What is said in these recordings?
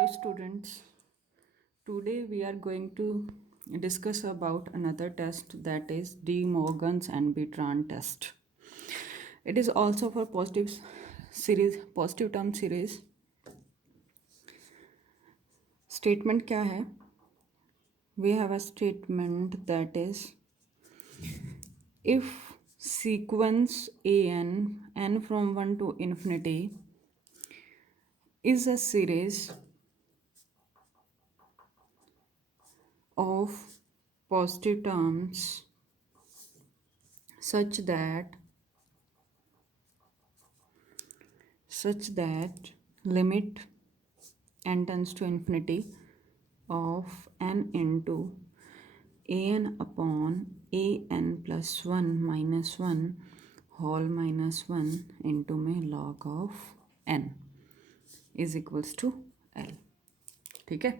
Hello students. Today we are going to discuss about another test, that is De Morgan's and Bertrand test. It is also for positive term series. Statement क्या है? We have a statement that is, if sequence n from 1 to infinity is a series of positive terms such that limit n tends to infinity of n into an upon an plus 1 minus 1 whole minus 1 into में log of n is equals to l. ठीक है.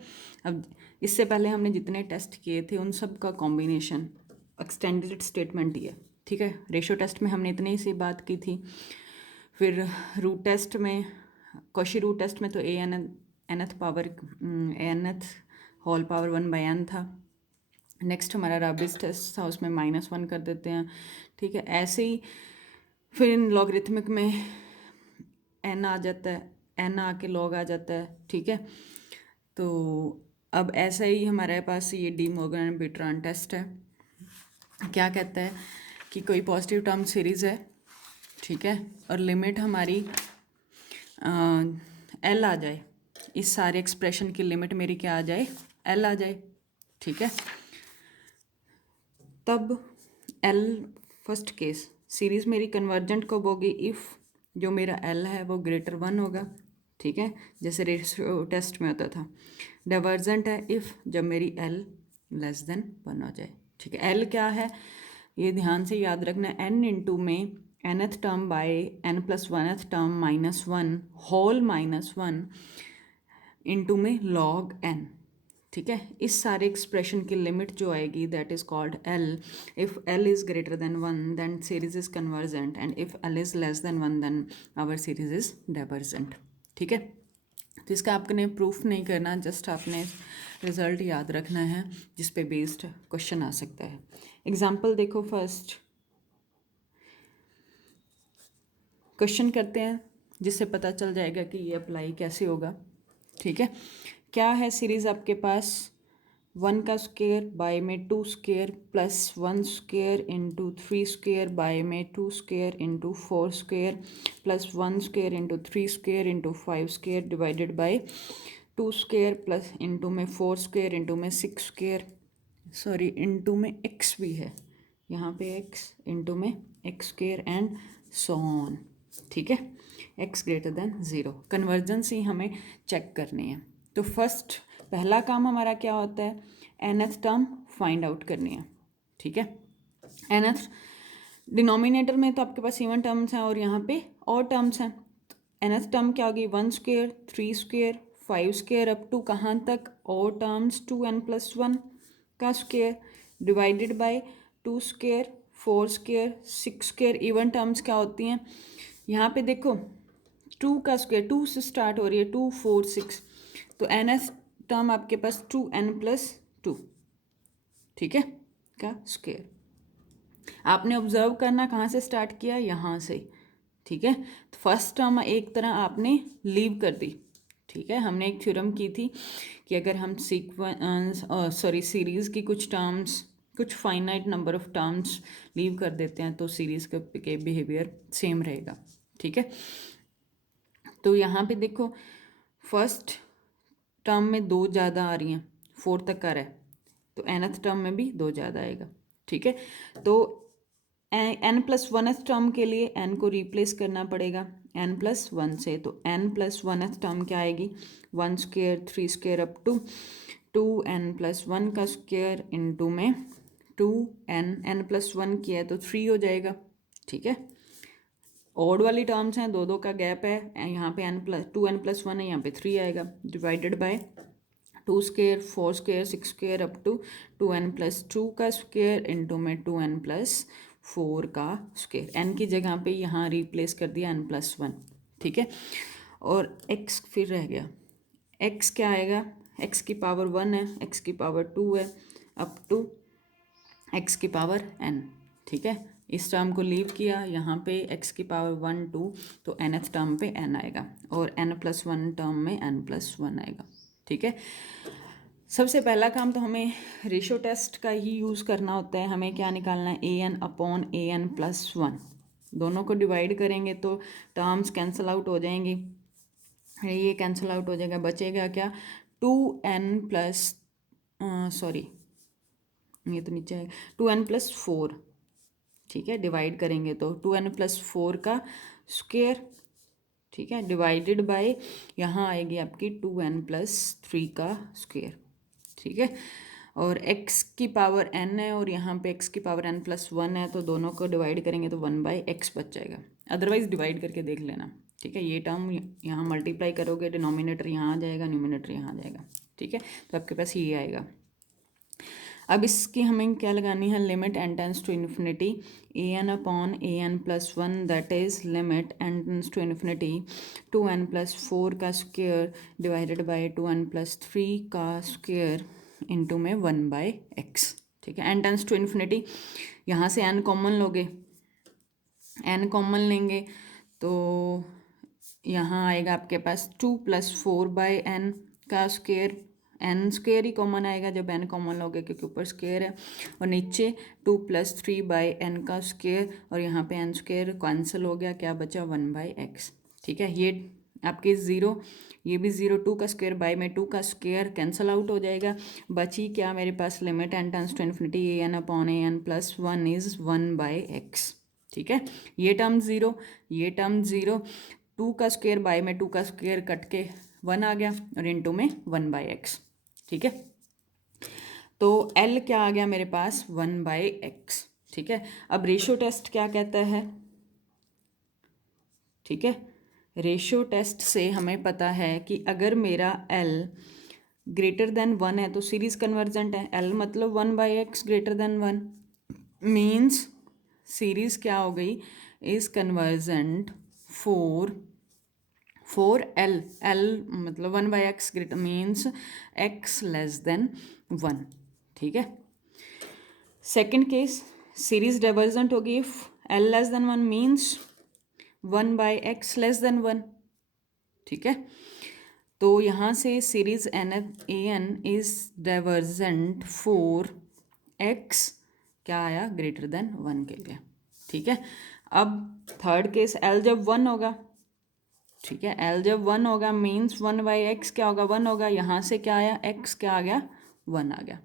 अब इससे पहले हमने जितने test किए थे उन सब का कॉम्बिनेशन एक्सटेंडेड स्टेटमेंट ही है. ठीक है. रेशो टेस्ट में हमने इतनी सी बात की थी. फिर रूट टेस्ट में, कॉशी रूट टेस्ट में तो nth power nth whole power 1/n था. नेक्स्ट हमारा राबिस टेस्ट था, उसमें -1 कर देते हैं. ठीक है. ऐसे ही फिर इन लॉगरिथमिक में n आ जाता है, n आके लॉग आ जाता है. ठीक है. तो अब ऐसा ही हमारे पास ये डी मॉर्गन एंड बेर्ट्रांड टेस्ट है. क्या कहता है कि कोई पॉजिटिव टर्म सीरीज़ है. ठीक है. और लिमिट हमारी एल आ जाए, इस सारे एक्सप्रेशन की लिमिट मेरी क्या आ जाए, एल आ जाए. ठीक है. तब एल फर्स्ट केस सीरीज़ मेरी कन्वर्जेंट कब होगी, इफ़ जो मेरा एल है वो ग्रेटर 1 होगा. ठीक है. जैसे रेशियो टेस्ट में होता था. डाइवर्जेंट है इफ़ जब मेरी एल लेस देन 1 हो जाए. ठीक है. एल क्या है ये ध्यान से याद रखना. एन इंटू में nth term by n plus 1th term -1 whole -1 into में log n. ठीक है. इस सारे एक्सप्रेशन की लिमिट जो आएगी that is called L. If L is greater than 1 then series is convergent, and if L is less than 1 then our series is divergent. ठीक है. तो इसका आपने प्रूफ नहीं करना, जस्ट आपने रिजल्ट याद रखना है जिस पे बेस्ड क्वेश्चन आ सकता है. एग्जाम्पल देखो. फर्स्ट क्वेश्चन करते हैं जिससे पता चल जाएगा कि ये अप्लाई कैसे होगा. ठीक है. क्या है सीरीज़ आपके पास, 1 का स्क्वायर बाय में 2 square plus 1 square into 3 square by में 2 square into 4 square plus 1 square into 3 square into 5 square divided by 2 square plus into में 4 स्क्वायर इंटू में 6 स्क्वायर, सॉरी इंटू में x भी है यहाँ पे, x इंटू में x square and so on. ठीक है. x greater than 0. कन्वर्जेंस ही हमें चेक करनी है. तो फर्स्ट पहला काम हमारा क्या होता है, nth टर्म फाइंड आउट करनी है. ठीक है. nth डिनोमिनेटर में तो आपके पास इवन टर्म्स हैं और यहाँ पे और टर्म्स हैं. nth टर्म क्या होगी, 1 square 3 square 5 square up to कहाँ तक, और टर्म्स 2n प्लस 1 का square divided by 2 square 4 square 6 square. Even terms क्या होती हैं, यहाँ पे देखो 2 का स्क्वायर 2 से स्टार्ट हो रही है, 2 4 6, तो nth टर्म आपके पास 2n प्लस 2. ठीक है. का स्क्वायर आपने ऑब्जर्व करना कहाँ से स्टार्ट किया, यहाँ से. ठीक है. तो फर्स्ट टर्म एक तरह आपने लीव कर दी. ठीक है. हमने एक थ्योरम की थी कि अगर हम सीरीज़ की कुछ टर्म्स, कुछ finite number of terms leave कर देते हैं तो सीरीज़ के बिहेवियर सेम रहेगा. ठीक है. तो यहाँ पे देखो फर्स्ट टर्म में 2 ज़्यादा आ रही हैं, 4 तक आ रहा है, तो nth टर्म में भी 2 ज़्यादा आएगा. ठीक है. तो n प्लस 1th टर्म के लिए n को रिप्लेस करना पड़ेगा n प्लस 1 से. तो n प्लस 1th टर्म क्या आएगी, 1 square 3 square up to 2n plus 1 का स्क्वायर इंटू में 2n प्लस 1 किया है तो 3 हो जाएगा. ठीक है. ऑड वाली टर्म्स हैं, 2 का गैप है, यहाँ पे n+2 2n प्लस 1 है, यहाँ पे 3 आएगा. Divided by 2 square 4 square 6 square up to 2n plus 2 का स्क्वायर इंटू में 2n प्लस 4 का स्क्वायर. n की जगह पे यहाँ रिप्लेस कर दिया n प्लस 1. ठीक है. और x फिर रह गया, एक्स क्या आएगा, एक्स की पावर 1 है, एक्स की पावर 2 है, अप टू एक्स की पावर n। ठीक है, इस टर्म को लीव किया, यहाँ पे x की पावर 1 2, तो nth टर्म पे n आएगा और n+1 टर्म में n+1 आएगा। ठीक है, सबसे पहला काम तो हमें रेशो टेस्ट का ही यूज़ करना होता है। हमें क्या निकालना है, an/an+1। दोनों को डिवाइड करेंगे तो टर्म्स कैंसिल आउट हो जाएंगी, ये कैंसिल आउट हो जाएगा, बचेगा क्या, 2n+, सॉरी ये तो नीचे है, 2n+4। ठीक है, डिवाइड करेंगे तो 2n+4 का स्क्वायर। ठीक है, डिवाइडेड बाय यहाँ आएगी आपकी 2n+3 का स्क्वायर। ठीक है, और x की पावर n है और यहाँ पे x की पावर n+1 है, तो दोनों को डिवाइड करेंगे तो 1/x बच जाएगा। अदरवाइज डिवाइड करके देख लेना। ठीक है, ये टर्म यहाँ मल्टीप्लाई करोगे, डिनोमिनेटर यहाँ आ जाएगा, न्यूमिनेटर यहाँ आ जाएगा। ठीक है, तो आपके पास ये आएगा। अब इसकी हमें क्या लगानी है, limit n tends to infinity an/an+1, that is limit n tends to infinity 2n+4 का स्क्वायर डिवाइडेड बाय 2n+3 का स्क्वायर इंटू में 1/x। ठीक है, n टेंस टू इन्फिनिटी, यहाँ से n कॉमन लोगे, n कॉमन लेंगे तो यहाँ आएगा आपके पास 2+4/n का स्क्वायर, n स्क्वायर ही कॉमन आएगा जब n कॉमन लोगे, क्योंकि ऊपर स्क्वायर है, और नीचे 2+3/n का स्क्वायर, और यहाँ पे n स्क्वायर कैंसिल हो गया, क्या बचा 1/x। ठीक है, ये आपके 0, ये भी 0, 2 का स्क्वायर बाय में 2 का स्क्वायर कैंसिल आउट हो जाएगा, बची क्या मेरे पास, limit n tends to infinity an/an+1 is 1/x। ठीक है, ये टर्म 0, ये टर्म 0, 2 का स्क्वायर बाय में 2 का स्क्वायर कट के 1 आ गया, और इंटू में 1/x। ठीक है, तो L क्या आ गया मेरे पास, 1/x। ठीक है, अब रेशो टेस्ट क्या कहता है। ठीक है, रेशो टेस्ट से हमें पता है कि अगर मेरा L ग्रेटर देन 1 है तो सीरीज कन्वर्जेंट है। L मतलब 1/x greater than 1 means series क्या हो गई, इज कन्वर्जेंट फोर L मतलब 1/x greater means x less than 1। ठीक है, सेकेंड केस सीरीज डाइवर्जेंट होगी if L less than 1 means 1/x less than 1। ठीक है, तो यहाँ से series an is divergent for x क्या आया, ग्रेटर देन 1 के लिए। ठीक है, अब थर्ड केस L जब 1 होगा, ठीक है, L जब 1 होगा मीन्स 1/x क्या होगा, 1 होगा, यहाँ से क्या आया, x क्या आ गया, 1 आ गया।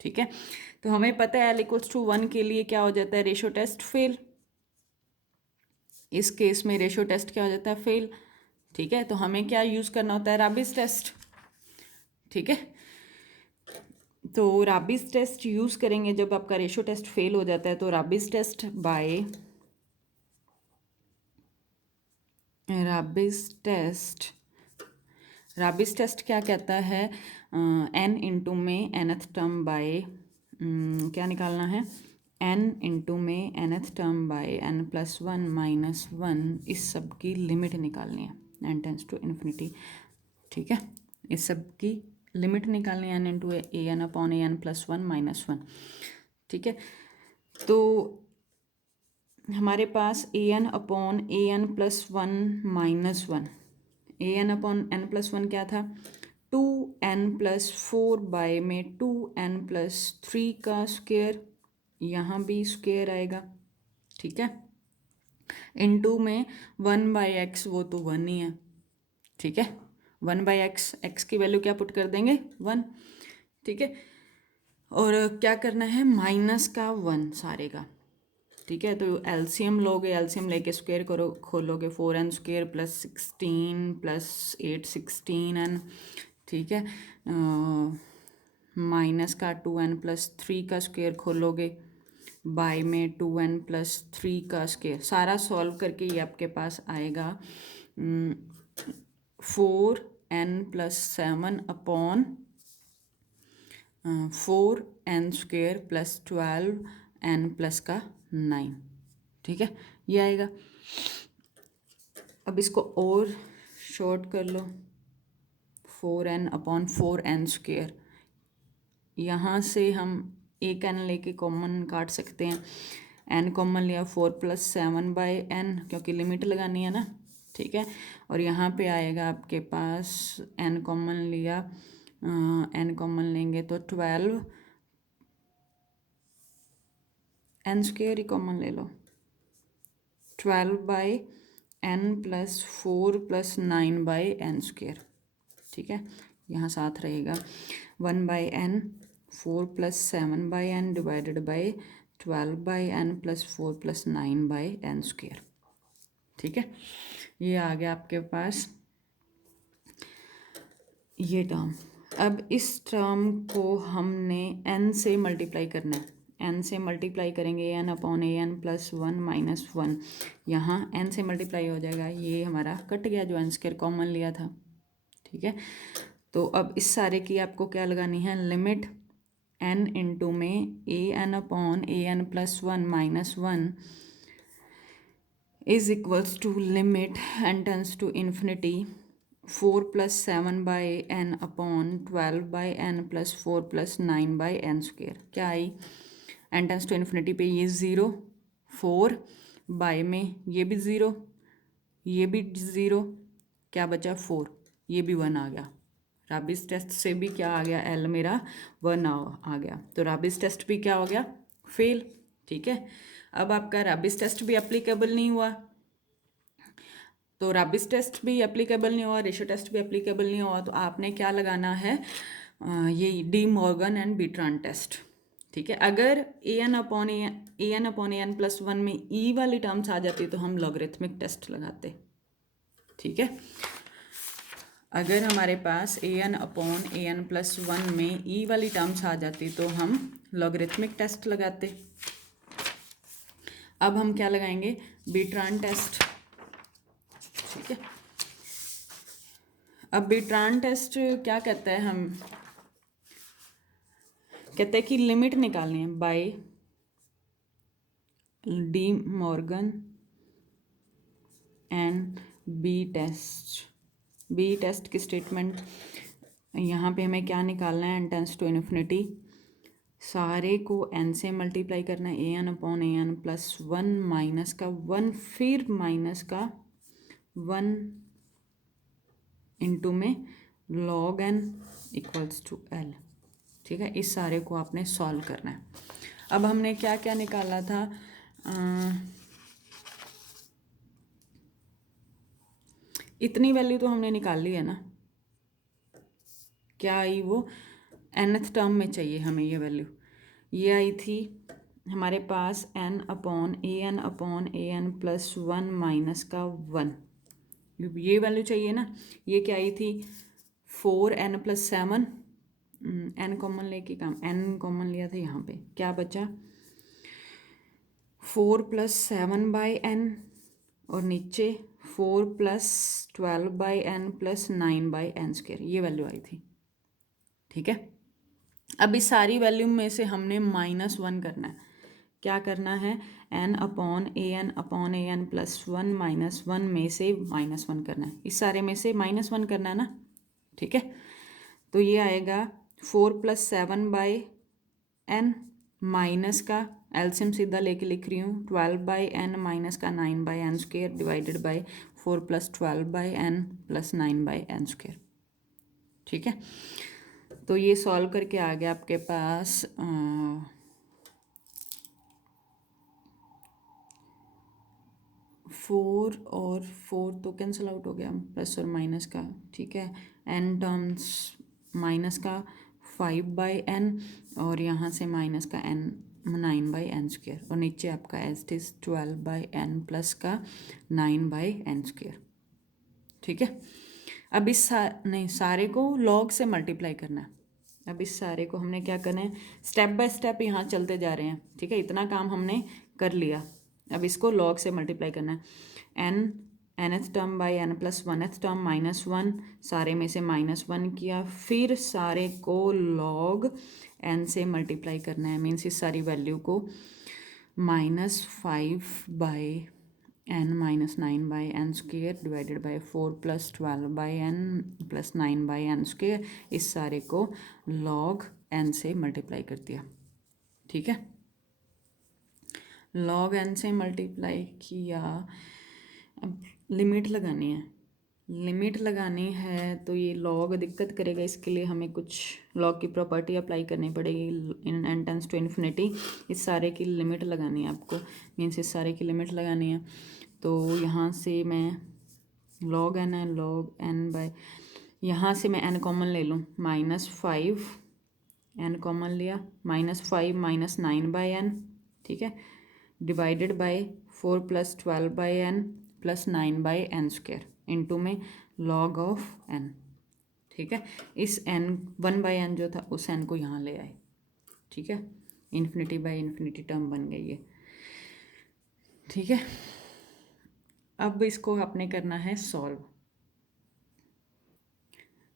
ठीक है, तो हमें पता है L=1 के लिए क्या हो जाता है, रेशो टेस्ट फेल। इस केस में रेशो टेस्ट क्या हो जाता है, फेल। ठीक है, तो हमें क्या यूज़ करना होता है, राबिस टेस्ट। ठीक है, तो राबिस टेस्ट यूज़ करेंगे जब आपका रेशो टेस्ट फेल हो जाता है, तो राबिस टेस्ट राबिस टेस्ट क्या कहता है, n इंटू में nth टर्म बाय क्या निकालना है, n इंटू में nth टर्म बाय n+1 -1, इस सब की लिमिट निकालनी है, n टेंस टू इन्फिनिटी। ठीक है, इस सब की लिमिट निकालनी है, n इंटू an/an+1 -1। ठीक है, तो हमारे पास an/an+1 -1, an/n+1 क्या था, 2n+4 बाय में 2n+3 का स्क्वायर, यहाँ भी स्क्वायर आएगा। ठीक है, इंटू में 1/x, वो तो 1 ही है। ठीक है, 1/x, x की वैल्यू क्या पुट कर देंगे, 1। ठीक है, और क्या करना है, माइनस का 1 सारे का। ठीक है, तो एलसीएम लोगे, एलसीएम लेके स्क्वायर करो, खोलोगे 4n² + 16 + 8 16n। ठीक है, माइनस का 2n+3 का स्क्वायर खोलोगे, बाय में 2n+3 का स्क्वायर, सारा सॉल्व करके ये आपके पास आएगा 4n+7 अपॉन 4n² + 12n+9। ठीक है, ये आएगा। अब इसको और शॉर्ट कर लो, 4n/4n²। यहाँ से हम एक n लेके कॉमन काट सकते हैं। n कॉमन लिया 4+7/n, क्योंकि लिमिट लगानी है ना, ठीक है। और यहाँ पे आएगा आपके पास n कॉमन लिया, n कॉमन लेंगे तो 12, n² ही कॉमन ले लो, 12/n+4+9/n², ठीक है। यहाँ साथ रहेगा 1/n 4+7/n divided by 12/n+4+9/n², ठीक है। ये आ गया आपके पास ये टर्म। अब इस टर्म को हमने n से मल्टीप्लाई करना है। n से मल्टीप्लाई करेंगे n/an+1 - 1, यहाँ n से मल्टीप्लाई हो जाएगा, ये हमारा कट गया जो n² कॉमन लिया था, ठीक है। तो अब इस सारे की आपको क्या लगानी है, लिमिट n इंटू में an/an+1 - 1 is equals to limit n tends to infinity 4+7/n/12/n+4+9/n²। क्या आई, n टेंस टू इन्फिनिटी पे ये 0, 4 बाय में ये भी 0, ये भी 0, क्या बचा 4, ये भी 1 आ गया। राबिस टेस्ट से भी क्या आ गया, L मेरा 1 आ गया। तो राबिस टेस्ट भी क्या हो गया, फेल, ठीक है। अब आपका राबिस टेस्ट भी एप्लीकेबल नहीं हुआ, तो राबिस टेस्ट भी एप्लीकेबल नहीं हुआ, रेशो टेस्ट भी एप्लीकेबल नहीं हुआ, तो आपने क्या लगाना है, ये डी मॉर्गन एंड बीट्रान टेस्ट, ठीक है। अगर an/an+1 में ई वाली टर्म्स आ जाती तो हम लॉगरिथमिक टेस्ट लगाते, ठीक है। अगर हमारे पास an/an+1 में ई वाली टर्म्स आ जाती तो हम लॉगरिथमिक टेस्ट लगाते। अब हम क्या लगाएंगे, बीट्रान टेस्ट, ठीक है। अब बीट्रान टेस्ट क्या कहता है, हम कहते हैं कि लिमिट निकालनी है by De Morgan and B test. B test की स्टेटमेंट, यहाँ पे हमें क्या निकालना है, n टेंस टू इन्फिनिटी, सारे को n से मल्टीप्लाई करना है, an/an+1 माइनस का 1 फिर माइनस का 1 इंटू में log n equals to L, ठीक है। इस सारे को आपने सॉल्व करना है। अब हमने क्या क्या निकाला था, इतनी वैल्यू तो हमने निकाल ली है ना, क्या आई वो, nth टर्म में चाहिए हमें ये वैल्यू, ये आई थी हमारे पास n/an+1 माइनस का 1, ये वैल्यू चाहिए ना। ये क्या आई थी, 4n+7, n कॉमन लेके काम, n कॉमन लिया था, यहाँ पे क्या बचा 4+7/n और नीचे 4+12/n+9/n², ये वैल्यू आई थी, ठीक है। अब इस सारी वैल्यू में से हमने -1 करना है। क्या करना है, n/an+1 - 1 में से -1 करना है, इस सारे में से -1 करना है ना, ठीक है। तो ये आएगा 4+7/n माइनस का एलसीएम सीधा लेके लिख रही हूँ 12/n माइनस का 9/n² डिवाइडेड बाई 4+12/n+9/n², ठीक है। तो ये सॉल्व करके आ गया आपके पास 4 और 4 तो कैंसिल आउट हो गया, प्लस और माइनस का, ठीक है। n टर्म्स माइनस का 5/n और यहाँ से माइनस का n 9/n², और नीचे आपका एज इज 12/n प्लस का 9/n², ठीक है। अब इस नहीं, सारे को लॉग से मल्टीप्लाई करना है। अब इस सारे को हमने क्या करना है, स्टेप बाय स्टेप यहाँ चलते जा रहे हैं, ठीक है। इतना काम हमने कर लिया, अब इसको लॉग से मल्टीप्लाई करना है। nth term by n+1th term -1, सारे में से -1 किया, फिर सारे को लॉग n से मल्टीप्लाई करना है, मीन्स इस सारी वैल्यू को -5/n n minus 9/n² divided by 4 + 12/n + 9/n², इस सारे को log n से मल्टीप्लाई कर दिया। ठीक है, log n से मल्टीप्लाई किया। अब लिमिट लगानी है, लिमिट लगानी है तो ये log दिक्कत करेगा, इसके लिए हमें कुछ log की प्रॉपर्टी अप्लाई करनी पड़ेगी। इन n टेंस टू इन्फिनिटी इस सारे की लिमिट लगानी है आपको, मीन्स इस सारे की लिमिट लगानी है। तो यहाँ से मैं log n है, log n बाय, यहाँ से मैं n कॉमन ले लूँ, -5 n कॉमन लिया, -5 - 9/n, ठीक है, divided by 4 + 12/n + 9/n² into में log ऑफ n। ठीक है, इस n 1/n जो था उस n को यहाँ ले आए। ठीक है, इन्फिनिटी बाय इन्फिनिटी टर्म बन गई है। ठीक है, अब इसको आपने करना है सॉल्व।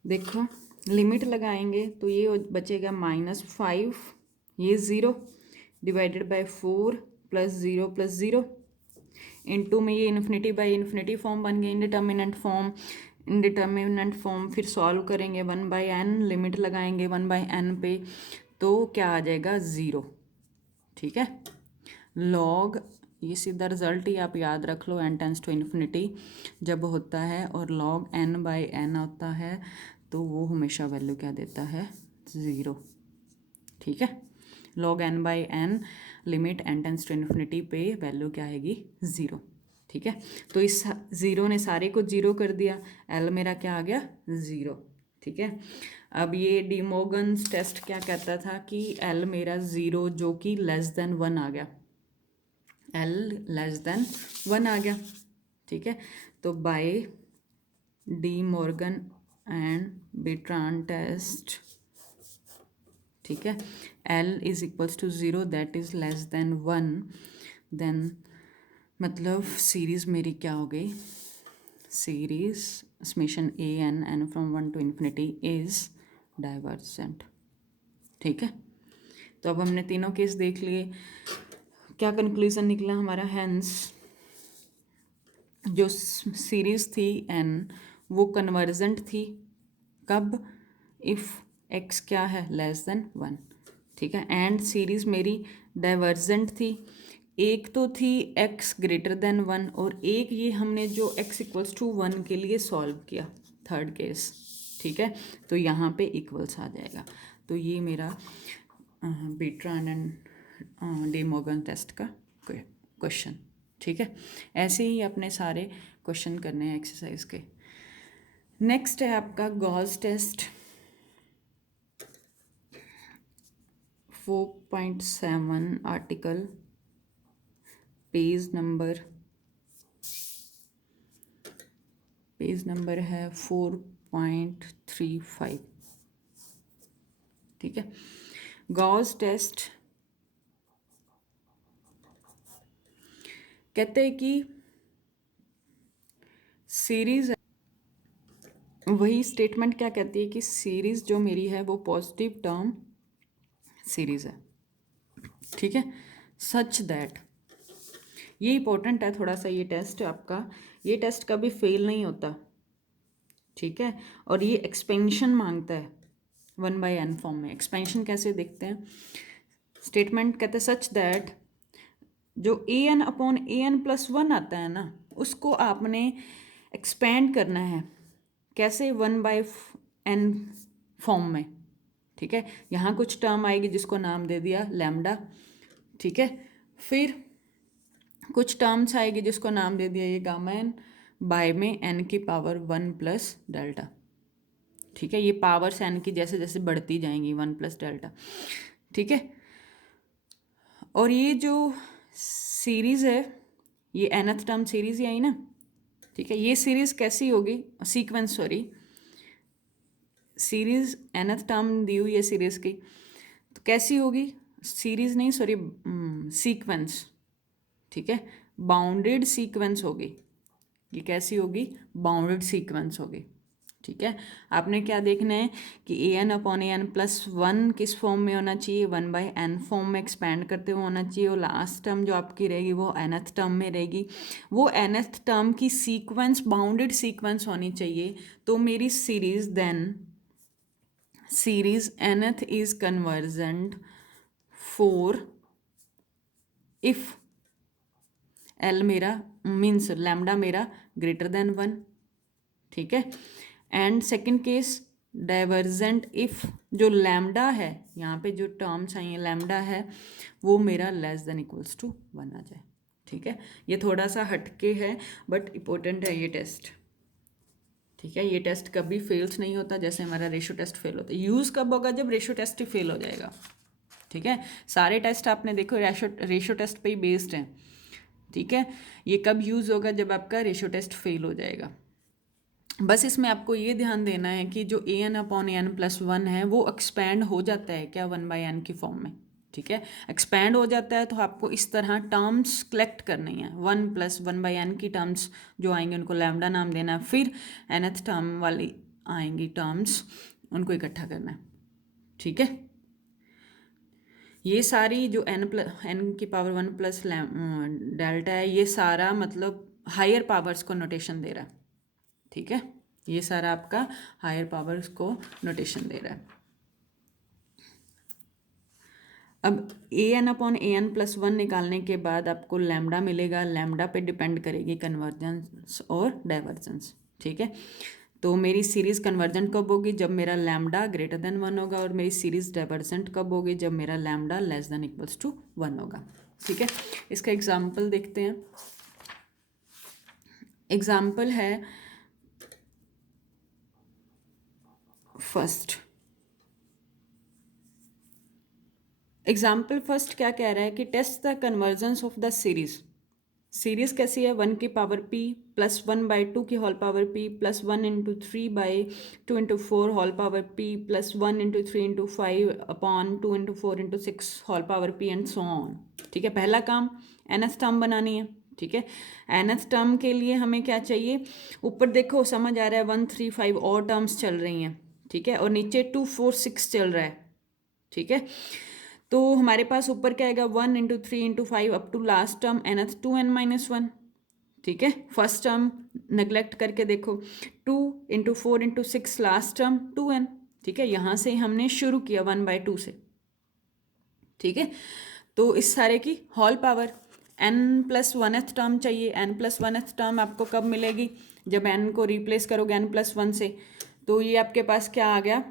देखो लिमिट लगाएंगे तो ये बचेगा -5, ये 0 डिवाइडेड बाय 4 + 0 + 0 इंटू में ये इन्फिनिटी बाय इन्फिनिटी फॉर्म बन गई, इंडिटर्मिनेंट फॉर्म। इंडिटर्मिनेंट फॉर्म फिर सॉल्व करेंगे 1/n, लिमिट लगाएंगे 1/n पे, तो क्या आ जाएगा 0। ठीक है, log, ये सीधा रिजल्ट ही आप याद रख लो, n टेंस टू इन्फिनिटी जब होता है और log n/n होता है तो वो हमेशा वैल्यू क्या देता है, 0। ठीक है, log n/n limit n tends to infinity पे वैल्यू क्या आएगी, 0। ठीक है, तो इस 0 ने सारे को 0 कर दिया, l मेरा क्या आ गया, 0। ठीक है, अब ये डी मोर्गन्स टेस्ट क्या कहता था कि l मेरा 0 जो कि <<1 आ गया, l <<1 आ गया। ठीक है, तो by De Morgan and Bertrand test, ठीक है, l = 0 दैट इज़ <<1, देन मतलब सीरीज़ मेरी क्या हो गई, series summation n from 1 to infinity is divergent. ठीक है, तो अब हमने तीनों केस देख लिए, क्या कंक्लूजन निकला हमारा, हैंस जो सीरीज थी n वो कन्वर्जेंट थी, कब, इफ़ x क्या है, <<1। ठीक है, एंड सीरीज मेरी डाइवर्जेंट थी, एक तो थी x > 1 और एक ये हमने जो x = 1 के लिए सॉल्व किया, थर्ड केस। ठीक है, तो यहाँ पे इक्वल्स आ जाएगा। तो ये मेरा बेट्रान एंड डी मोर्गन टेस्ट का क्वेश्चन। ठीक है, ऐसे ही अपने सारे क्वेश्चन करने हैं एक्सरसाइज के। नेक्स्ट है आपका Gauss test 4.7 article, page number है 4.35। ठीक है, गॉस टेस्ट कहते हैं कि सीरीज, वही स्टेटमेंट क्या कहती है कि सीरीज जो मेरी है वो पॉजिटिव टर्म सीरीज है। ठीक है, सच दैट, ये इंपॉर्टेंट है थोड़ा सा, ये टेस्ट आपका, ये टेस्ट कभी फेल नहीं होता। ठीक है, और ये एक्सपेंशन मांगता है 1/n फॉर्म में। एक्सपेंशन कैसे देखते हैं, स्टेटमेंट कहते हैं सच दैट जो an/an+1 आता है ना, उसको आपने एक्सपेंड करना है, कैसे, 1/n फॉर्म में। ठीक है, यहाँ कुछ टर्म आएगी जिसको नाम दे दिया लैम्डा। ठीक है, फिर कुछ टर्म्स आएगी जिसको नाम दे दिया ये गामा n, बाय में n की पावर 1 + डेल्टा। ठीक है, ये पावर्स n की जैसे जैसे बढ़ती जाएंगी 1 + डेल्टा। ठीक है, और ये जो सीरीज़ है ये nth टर्म सीरीज़ ही आई ना। ठीक है, ये सीरीज़ कैसी होगी, sequence, sorry, series nth term दी हुई है सीरीज़ की, तो कैसी होगी, सीरीज़ नहीं सॉरी, सीक्वेंस। ठीक है, बाउंडेड सीक्वेंस होगी, ये कैसी होगी, बाउंडेड सीक्वेंस होगी। ठीक है। आपने क्या देखना है कि A N upon A N plus one किस फॉर्म में होना चाहिए, 1/n फॉर्म में एक्सपैंड करते हुए होना चाहिए, और लास्ट टर्म जो आपकी रहेगी वो nth टर्म में रहेगी। वो nth टर्म की सीक्वेंस बाउंडेड सीक्वेंस होनी चाहिए। तो मेरी series then series nth is convergent for if L मेरा मीन्स लैम्डा मेरा ग्रेटर देन 1, ठीक है। And second case divergent if जो लैम्डा है, यहाँ पे जो टर्म्स आई हैं लैम्डा है, वो मेरा लेस देन इक्वल्स टू 1 आ जाए, ठीक है। ये थोड़ा सा हटके है बट इम्पोर्टेंट है ये टेस्ट, ठीक है। ये टेस्ट कभी फेल्स नहीं होता, जैसे हमारा रेशो टेस्ट फेल होता है। यूज़ कब होगा, जब रेशो टेस्ट ही फेल हो जाएगा, ठीक है। सारे टेस्ट आपने देखो रेशो टेस्ट पे ही बेस्ड हैं, ठीक है। ये कब यूज़ होगा, जब आपका रेशो टेस्ट फेल हो जाएगा। बस इसमें आपको ये ध्यान देना है कि जो A N upon A N plus one है वो एक्सपैंड हो जाता है क्या 1/n की फॉर्म में, ठीक है। एक्सपैंड हो जाता है तो आपको इस तरह टर्म्स कलेक्ट करनी है, 1 + 1/n की टर्म्स जो आएंगे उनको लैम्डा नाम देना है, फिर nth टर्म वाली आएंगी टर्म्स, उनको इकट्ठा करना है, ठीक है। ये सारी जो n की पावर 1 प्लस डेल्टा है, ये सारा मतलब हायर पावर्स को नोटेशन दे रहा है, ठीक है। ये सारा आपका हायर पावर्स को नोटेशन दे रहा है। अब A N upon A N plus one निकालने के बाद आपको लैम्डा मिलेगा, लैम्डा पे डिपेंड करेगी कन्वर्जेंस और डाइवर्जेंस, ठीक है। तो मेरी सीरीज़ कन्वर्जेंट कब होगी, जब मेरा लैम्डा ग्रेटर देन 1 होगा, और मेरी सीरीज़ डाइवर्जेंट कब होगी, जब मेरा lambda less than equals to 1 होगा, ठीक है। इसका एग्जाम्पल देखते हैं। एग्जाम्पल है फर्स्ट। एग्जाम्पल फर्स्ट क्या कह रहा है कि test the convergence of the series. Series कैसी है, 1 की पावर p प्लस 1/2 की whole power p plus 1 × 3/2 × 4 whole power p plus 1 × 3 × 5 upon 2 × 4 × 6 whole power p and so on, ठीक है। पहला काम nth टर्म बनानी है, ठीक है। nth टर्म के लिए हमें क्या चाहिए, ऊपर देखो समझ आ रहा है 1 3 5 और टर्म्स चल रही हैं, ठीक है, और नीचे 2 4 6 चल रहा है, ठीक है। तो हमारे पास ऊपर क्या आएगा, 1 × 3 × 5 up to last term nth 2n-1, ठीक है। फर्स्ट टर्म नेग्लेक्ट करके देखो, 2 × 4 × 6 लास्ट टर्म 2n, ठीक है। यहाँ से हमने शुरू किया 1/2 से, ठीक है। तो इस सारे की होल पावर n+1th टर्म चाहिए। n+1th टर्म आपको कब मिलेगी, जब n को रिप्लेस करोगे n+1 से, तो ये आपके पास क्या आ गया,